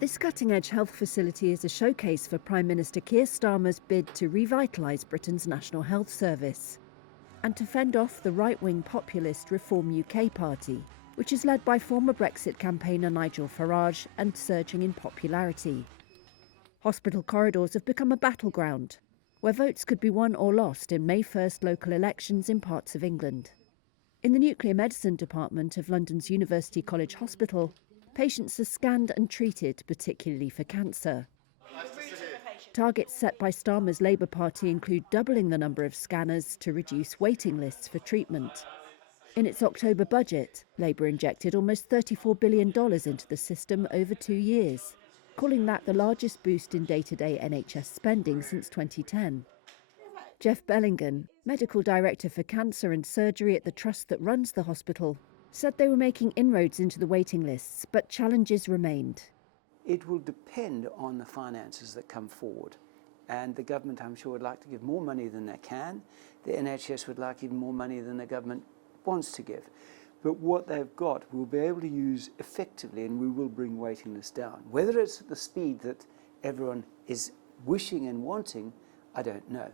This cutting-edge health facility is a showcase for Prime Minister Keir Starmer's bid to revitalise Britain's National Health Service and to fend off the right-wing populist Reform UK party, which is led by former Brexit campaigner Nigel Farage and surging in popularity. Hospital corridors have become a battleground, where votes could be won or lost in May 1st local elections in parts of England. In the nuclear medicine department of London's University College Hospital, patients are scanned and treated, particularly for cancer. Targets set by Starmer's Labour Party include doubling the number of scanners to reduce waiting lists for treatment. In its October budget, Labour injected almost $34 billion into the system over 2 years, calling that the largest boost in day-to-day NHS spending since 2010. Jeff Bellingham, Medical Director for Cancer and Surgery at the trust that runs the hospital, said they were making inroads into the waiting lists, but challenges remained. It will depend on the finances that come forward. And the government, I'm sure, would like to give more money than they can. The NHS would like even more money than the government wants to give. But what they've got, we'll be able to use effectively, and we will bring waiting lists down. Whether it's at the speed that everyone is wishing and wanting, I don't know.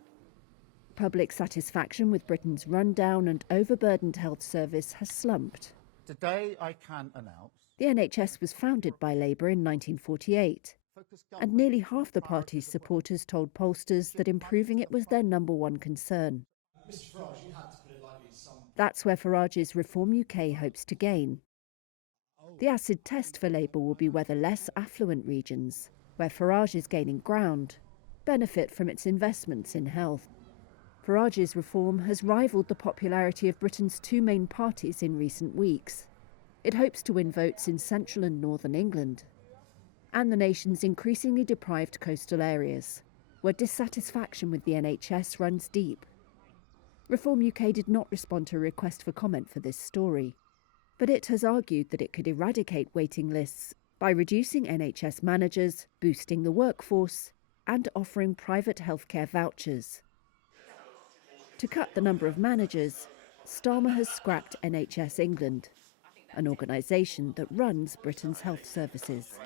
Public satisfaction with Britain's rundown and overburdened health service has slumped. Today I can announce the NHS was founded by Labour in 1948, and nearly half the party's supporters told pollsters that improving it was their number one concern. That's where Farage's Reform UK hopes to gain. The acid test for Labour will be whether less affluent regions, where Farage is gaining ground, benefit from its investments in health. Farage's reform has rivalled the popularity of Britain's two main parties in recent weeks. It hopes to win votes in central and northern England, and the nation's increasingly deprived coastal areas, where dissatisfaction with the NHS runs deep. Reform UK did not respond to a request for comment for this story, but it has argued that it could eradicate waiting lists by reducing NHS managers, boosting the workforce, and offering private healthcare vouchers. To cut the number of managers, Starmer has scrapped NHS England, an organisation that runs Britain's health services.